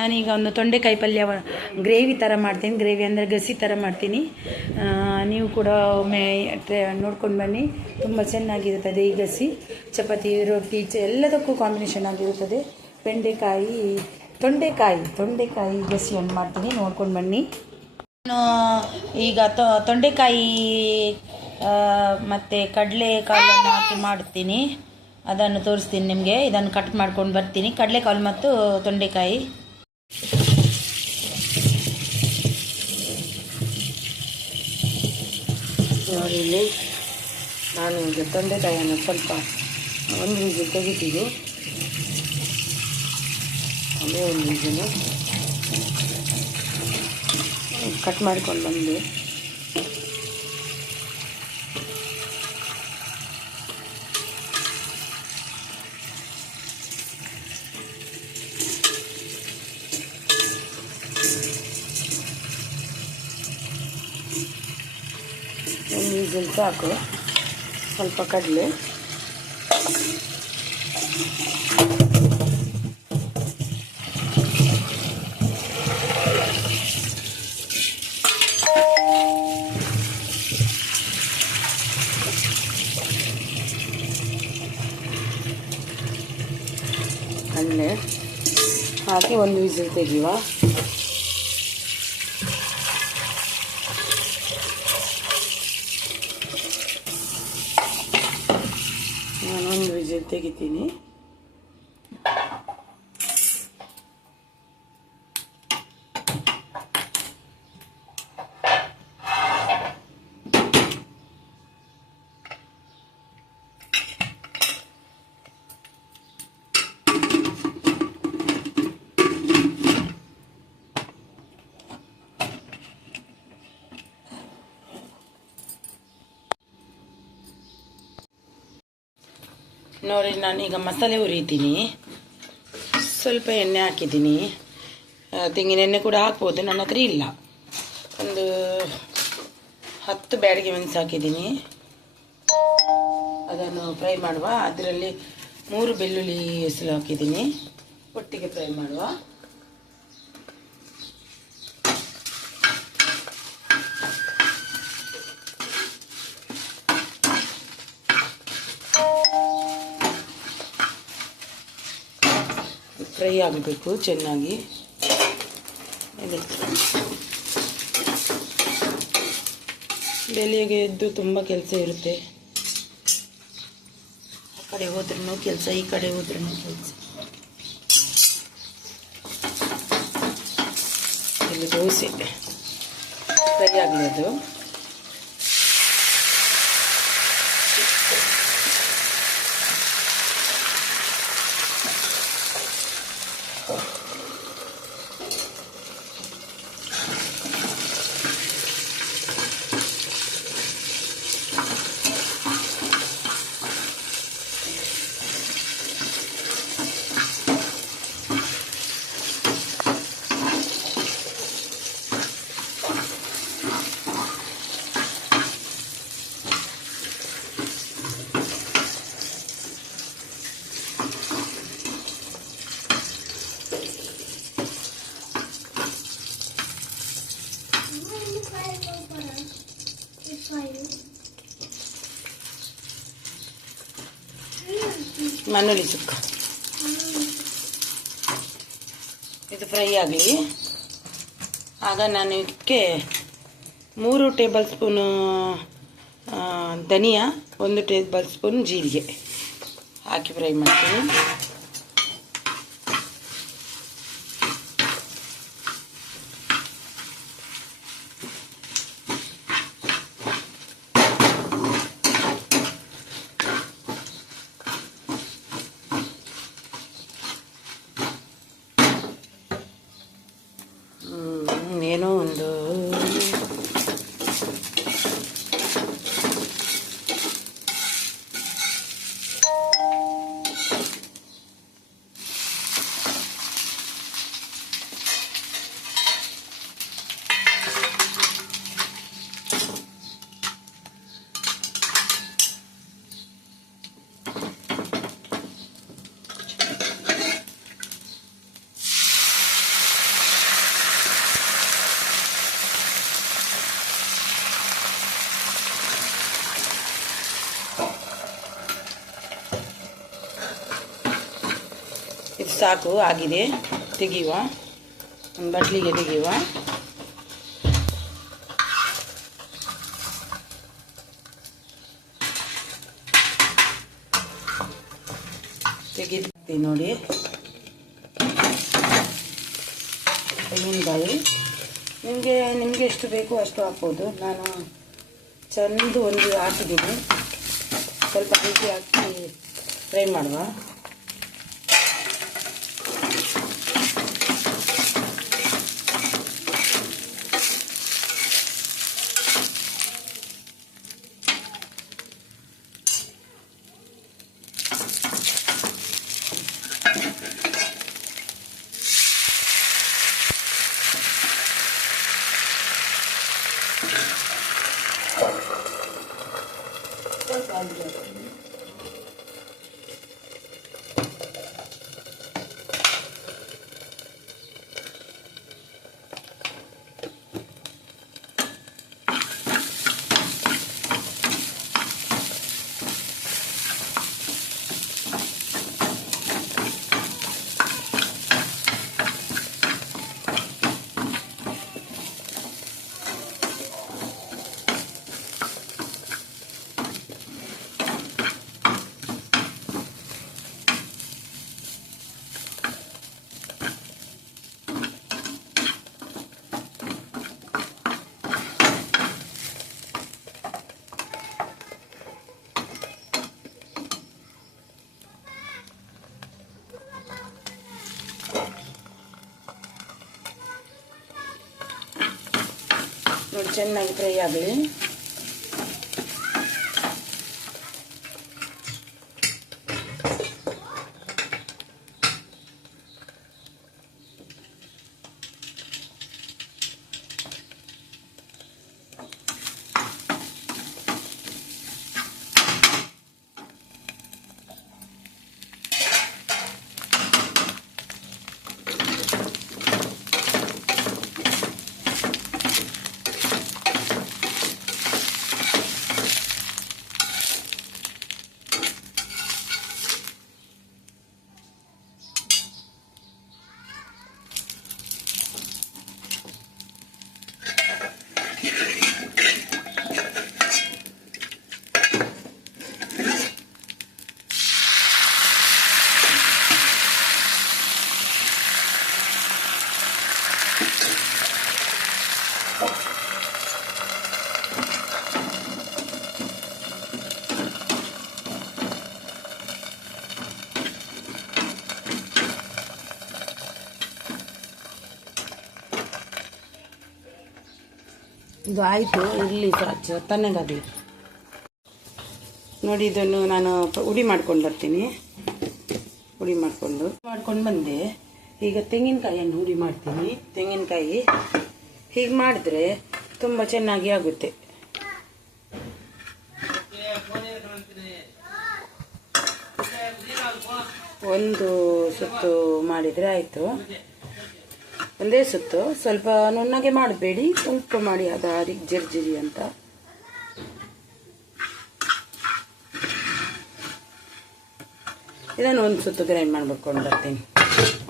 ನಾನೀಗ ಒಂದು ತೊಂಡೆಕಾಯಿ ಪಲ್ಯ ಗ್ರೇವಿ ಥರ ಮಾಡ್ತೀನಿ. ಗ್ರೇವಿ ಅಂದರೆ ಗಸಿ ಥರ ಮಾಡ್ತೀನಿ. ನೀವು ಕೂಡ ಒಮ್ಮೆ ನೋಡ್ಕೊಂಡು ಬನ್ನಿ, ತುಂಬ ಚೆನ್ನಾಗಿರುತ್ತದೆ. ಈ ಗಸಿ ಚಪಾತಿ, ರೊಟ್ಟಿ ಎಲ್ಲದಕ್ಕೂ ಕಾಂಬಿನೇಷನ್ ಆಗಿರುತ್ತದೆ. ತೊಂಡೆಕಾಯಿ ಗಸಿಯನ್ನು ಮಾಡ್ತೀನಿ, ನೋಡ್ಕೊಂಡು ಬನ್ನಿ. ನಾನು ಈಗ ತೊಂಡೆಕಾಯಿ ಮತ್ತು ಕಡಲೆಕಾಳನ್ನು ಹಾಕಿ ಮಾಡ್ತೀನಿ, ಅದನ್ನು ತೋರಿಸ್ತೀನಿ ನಿಮಗೆ. ಇದನ್ನು ಕಟ್ ಮಾಡ್ಕೊಂಡು ಬರ್ತೀನಿ. ಕಡಲೆಕಾಳು ಮತ್ತು ತೊಂಡೆಕಾಯಿ. ನೋಡಿ, ಇಲ್ಲಿ ನಾನು ಈಗ ತೊಂಡೆಕಾಯಿಯನ್ನು ಸ್ವಲ್ಪ ಒಂದು ವಿಸಿಲ್ ತೆಗಿತೀನಿ. ಅದೇ ಒಂದು ವಿಸಿಲು ಕಟ್ ಮಾಡ್ಕೊಂಡು ಬಂದು ಒಂದು ವಿಸಿಲ್ ಸಾಕು. ಸ್ವಲ್ಪ ಕಡಲೆ, ಹಾಕಿ ಒಂದು ವಿಸಿಲ್ ತೆಗೆಯುವ. ನಾನು ಒಂದು ವಿಸಿಲ್ ತೆಗಿತೀನಿ. ನೋಡಿ, ನಾನೀಗ ಮಸಾಲೆ ಹುರಿತೀನಿ. ಸ್ವಲ್ಪ ಎಣ್ಣೆ ಹಾಕಿದ್ದೀನಿ. ತೆಂಗಿನ ಎಣ್ಣೆ ಕೂಡ ಹಾಕ್ಬೋದು, ನನ್ನ ಹತ್ರ ಇಲ್ಲ. ಒಂದು 10 ಬ್ಯಾಡಿಗೆ ಮೆಣಸು ಹಾಕಿದ್ದೀನಿ. ಅದನ್ನು ಫ್ರೈ ಮಾಡುವ. ಅದರಲ್ಲಿ 3 ಬೆಳ್ಳುಳ್ಳಿ ಹೆಸರು ಹಾಕಿದ್ದೀನಿ. ಒಟ್ಟಿಗೆ ಫ್ರೈ ಮಾಡುವ. ಫ್ರೈ ಆಗಬೇಕು ಚೆನ್ನಾಗಿ. ಬೆಳಿಗ್ಗೆ ಎದ್ದು ತುಂಬ ಕೆಲಸ ಇರುತ್ತೆ. ಆ ಕಡೆ ಹೋದ್ರೂ ಕೆಲಸ, ಈ ಕಡೆ ಹೋದ್ರೂ ಕೆಲಸ. ಇಲ್ಲಿ ದೋಸೆ ಫ್ರೈ ಆಗಲಿ. ಅದು ಮಣ್ಣುಳ್ಳಿ ಸುಕ್ಕ ಇದು ಫ್ರೈ ಆಗಲಿ. ಆಗ ನಾನು ಇದಕ್ಕೆ 3 ಟೇಬಲ್ ಸ್ಪೂನು ಧನಿಯಾ, 1 ಟೇಬಲ್ ಸ್ಪೂನ್ ಜೀರಿಗೆ ಹಾಕಿ ಫ್ರೈ ಮಾಡ್ತೀನಿ. ಏನೋ ಒಂದು ಸಾಕು, ಆಗಿದೆ. ತೆಗೆಯುವ, ಒಂದು ಬಟ್ಲಿಗೆ ತೆಗೆಯುವ. ತೆಗೆದು ನೋಡಿ ತೆಂಗಿನಕಾಯಿ. ನಿಮಗೆ ಎಷ್ಟು ಬೇಕು ಅಷ್ಟು ಹಾಕ್ಬೋದು. ನಾನು ಚೆಂದ ಒಂದು ಹಾಕಿದ್ದೀನಿ. ಸ್ವಲ್ಪ ಬಿಸಿ ಹಾಕಿ ಫ್ರೈ ಮಾಡುವ. ನೋಡಿ ಚೆನ್ನಾಗಿ ಫ್ರೈ ಆಗಲಿ. ಇದು ಆಯಿತು, ಇರಲಿ ತಣ್ಣಗಾಗಲಿ. ನೋಡಿ ಇದನ್ನು ನಾನು ಹುಡಿ ಮಾಡ್ಕೊಂಡು ಬರ್ತೀನಿ. ಹುಡಿ ಮಾಡ್ಕೊಂಡು ಬಂದೆ. ಈಗ ತೆಂಗಿನಕಾಯಿಯನ್ನು ಹುಡಿ ಮಾಡ್ತೀನಿ. ತೆಂಗಿನಕಾಯಿ ಹೀಗೆ ಮಾಡಿದ್ರೆ ತುಂಬ ಚೆನ್ನಾಗಿ ಆಗುತ್ತೆ. ಒಂದು ಸುತ್ತು ಮಾಡಿದರೆ ಆಯಿತು. ಒಂದೇ ಸುತ್ತು. ಸ್ವಲ್ಪ ನುಣ್ಣಗೆ ಮಾಡಬೇಡಿ, ಸ್ವಲ್ಪ ಮಾಡಿ, ಅದಾರಿ ಜರ್ಜಿರಿ ಅಂತ. ಇದನ್ನು ಒಂದು ಸುತ್ತು ಗ್ರೈಂಡ್ ಮಾಡ್ಬಿಟ್ಕೊಂಡು ಬರ್ತೀನಿ.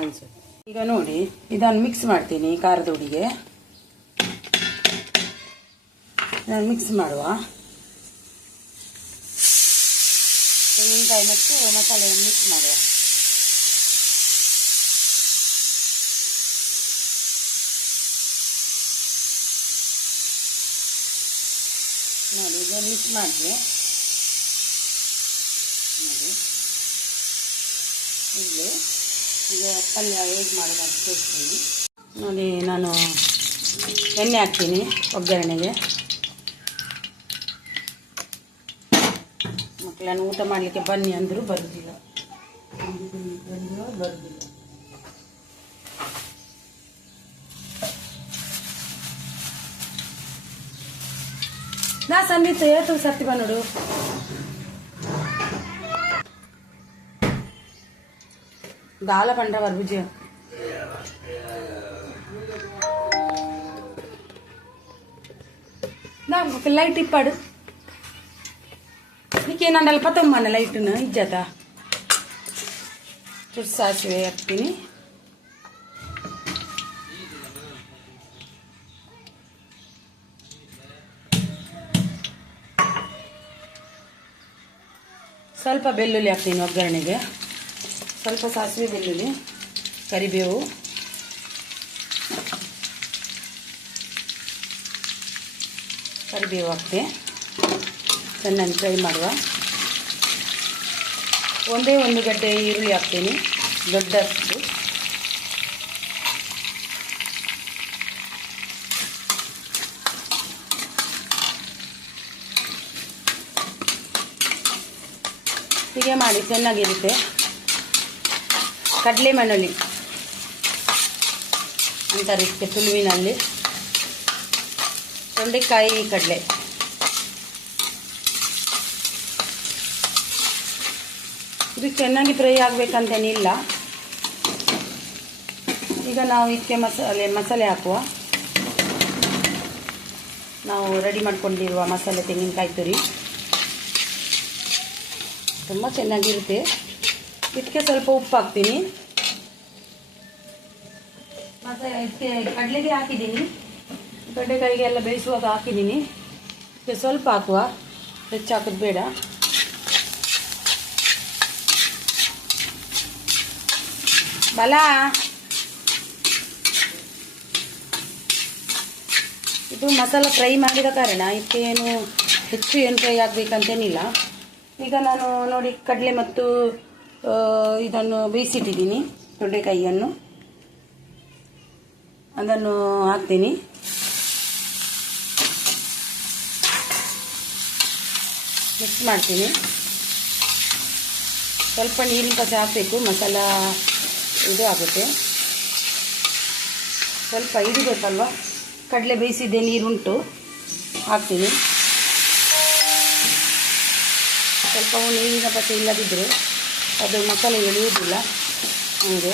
ಒಂದು ಸುತ್ತು. ಈಗ ನೋಡಿ ಇದನ್ನು ಮಿಕ್ಸ್ ಮಾಡ್ತೀನಿ ಖಾರದ ಹುಡಿಗೆ. ಇದನ್ನು ಮಿಕ್ಸ್ ಮಾಡುವ. ತೆಂಗಿನಕಾಯಿ ಮತ್ತು ಮಸಾಲೆಯನ್ನು ಮಿಕ್ಸ್ ಮಾಡುವ. ನೋಡಿ ಇದನ್ನು ಮಿಕ್ಸ್ ಮಾಡಿ. ನೋಡಿ ಇಲ್ಲಿ ಈಗ ಪಲ್ಯ ಹೇಗೆ ಮಾಡೋದು ಅಂತ ತೋರಿಸ್ತೀನಿ. ನೋಡಿ ನಾನು ಎಣ್ಣೆ ಹಾಕ್ತೀನಿ ಒಗ್ಗರಣೆಗೆ. ಮಕ್ಕಳನ್ನು ಊಟ ಮಾಡಲಿಕ್ಕೆ ಬನ್ನಿ ಅಂದರೂ ಬರುವುದಿಲ್ಲ. ನಾ ಸಂದೀಪ್ ಏತು ಸತ್ತಿ ಬಂದು ದಾಲ ಪಂಡ ಬರ್ಬುಜ ಲೈಟ್ ಇಪ್ಪಾಡು నీకేనండాలి పతమ్మన్న లైట్ను ఇజ్జత ಚೂರು ಸಾಸಿವೆ ಹಾಕ್ತೀನಿ. ಸ್ವಲ್ಪ ಬೆಳ್ಳುಳ್ಳಿ ಹಾಕ್ತೀನಿ ಒಗ್ಗರಣೆಗೆ. ಸ್ವಲ್ಪ ಸಾಸಿವೆ, ಬೆಳ್ಳುಳ್ಳಿ, ಕರಿಬೇವು, ಹಾಕ್ತೆ. ಚೆನ್ನಾಗಿ ಫ್ರೈ ಮಾಡುವ. ಒಂದೇ ಒಂದು ಗಡ್ಡೆ ಈರುಳ್ಳಿ ಹಾಕ್ತೀನಿ, ದೊಡ್ಡಷ್ಟು. ಹೀಗೆ ಮಾಡಿ ಚೆನ್ನಾಗಿರುತ್ತೆ. ಕಡಲೆ ಮಣ್ಣಲ್ಲಿ ಅಂತಾರೆ ಇದಕ್ಕೆ ತುಳುವಿನಲ್ಲಿ, ತೊಂಡೆಕಾಯಿ ಕಡಲೆ. ಇದು ಚೆನ್ನಾಗಿ ಫ್ರೈ ಆಗಬೇಕಂತೇನಿಲ್ಲ. ಈಗ ನಾವು ಇದಕ್ಕೆ ಮಸಾಲೆ ಹಾಕುವ. ನಾವು ರೆಡಿ ಮಾಡ್ಕೊಂಡಿರುವ ಮಸಾಲೆ ತೆಂಗಿನಕಾಯಿ ತುರಿ ತುಂಬ ಚೆನ್ನಾಗಿರುತ್ತೆ. ಇದಕ್ಕೆ ಸ್ವಲ್ಪ ಉಪ್ಪು ಹಾಕ್ತೀನಿ. ಮತ್ತು ಇದಕ್ಕೆ ಕಡಲೆಗೆ ಹಾಕಿದ್ದೀನಿ, ಕಡಲೆಕಾಯಿಗೆ ಎಲ್ಲ ಬೇಯಿಸುವಾಗ ಹಾಕಿದ್ದೀನಿ. ಇದಕ್ಕೆ ಸ್ವಲ್ಪ ಹಾಕುವ, ಹೆಚ್ಚು ಹಾಕೋದು ಬೇಡ. ಬಲ ಇದು ಮಸಾಲ ಫ್ರೈ ಮಾಡಿದ ಕಾರಣ ಇದಕ್ಕೆ ಹೆಚ್ಚು ಫ್ರೈ ಆಗಬೇಕಂತೇನಿಲ್ಲ. ಈಗ ನಾನು ನೋಡಿ ಕಡಲೆ ಮತ್ತು ಇದನ್ನು ಬೇಯಿಸಿಟ್ಟಿದ್ದೀನಿ, ತೊಂಡೆಕಾಯಿಯನ್ನು ಅದನ್ನು ಹಾಕ್ತೀನಿ. ಮಿಕ್ಸ್ ಮಾಡ್ತೀನಿ. ಸ್ವಲ್ಪ ನೀರಿನ ಕಸ ಹಾಕಬೇಕು, ಮಸಾಲ ಇದು ಆಗುತ್ತೆ. ಸ್ವಲ್ಪ ಹಿಡಿಬೇಕಲ್ವ, ಕಡಲೆ ಬೇಯಿಸಿದ್ದೆ ನೀರುಂಟು, ಹಾಕ್ತೀನಿ. ಸ್ವಲ್ಪ ನೀರಿನ ಪಸೆ ಇಲ್ಲದಿದ್ದರೆ ಅದು ಮಸಾಲೆ ಎಳೆಯುವುದಿಲ್ಲ. ಹಂಗೆ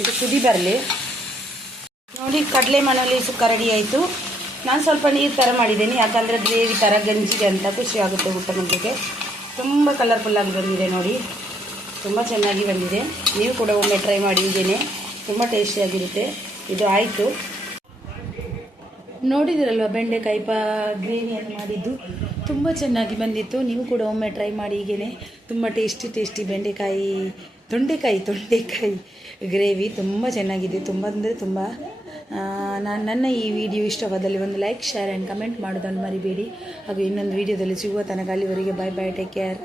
ಇದು ಕುದಿ ಬರಲಿ. ನೋಡಿ ಕಡಲೆ ಮಣ್ಣಲ್ಲಿ ಸುಕ್ಕ ರೆಡಿ ಆಯಿತು. ನಾನು ಸ್ವಲ್ಪ ನೀರು ಥರ ಮಾಡಿದ್ದೀನಿ, ಯಾಕಂದರೆ ಗ್ರೇವಿ ಥರ ಗಂಜಿಗೆ ಅಂತ ಖುಷಿ ಆಗುತ್ತೆ ಊಟ ಮಟ್ಟಿಗೆ. ತುಂಬ ಕಲರ್ಫುಲ್ಲಾಗಿ ಬಂದಿದೆ ನೋಡಿ, ತುಂಬ ಚೆನ್ನಾಗಿ ಬಂದಿದೆ. ನೀವು ಕೂಡ ಒಮ್ಮೆ ಟ್ರೈ ಮಾಡಿದ್ದೇನೆ, ತುಂಬ ಟೇಸ್ಟಿಯಾಗಿರುತ್ತೆ. ಇದು ಆಯಿತು. ನೋಡಿದಿರಲ್ವ ಬೆಂಡೆಕಾಯಿ ಗ್ರೇವಿಯನ್ನು ಮಾಡಿದ್ದು ತುಂಬ ಚೆನ್ನಾಗಿ ಬಂದಿತ್ತು. ನೀವು ಕೂಡ ಒಮ್ಮೆ ಟ್ರೈ ಮಾಡಿ. ಹೀಗೇ ತುಂಬ ಟೇಸ್ಟಿ ತೊಂಡೆಕಾಯಿ ಗ್ರೇವಿ ತುಂಬ ಚೆನ್ನಾಗಿದೆ. ತುಂಬ ಅಂದರೆ ತುಂಬ. ನನ್ನ ಈ ವಿಡಿಯೋ ಇಷ್ಟವಾದಲ್ಲಿ ಒಂದು ಲೈಕ್, ಶೇರ್ ಆ್ಯಂಡ್ ಕಮೆಂಟ್ ಮಾಡೋದನ್ನು ಮರಿಬೇಡಿ. ಹಾಗೂ ಇನ್ನೊಂದು ವಿಡಿಯೋದಲ್ಲಿ ಸಿಗುವ ತನಕ ಅಲ್ಲಿವರೆಗೆ ಬೈ ಬೈ, ಟೇಕ್ ಕೇರ್.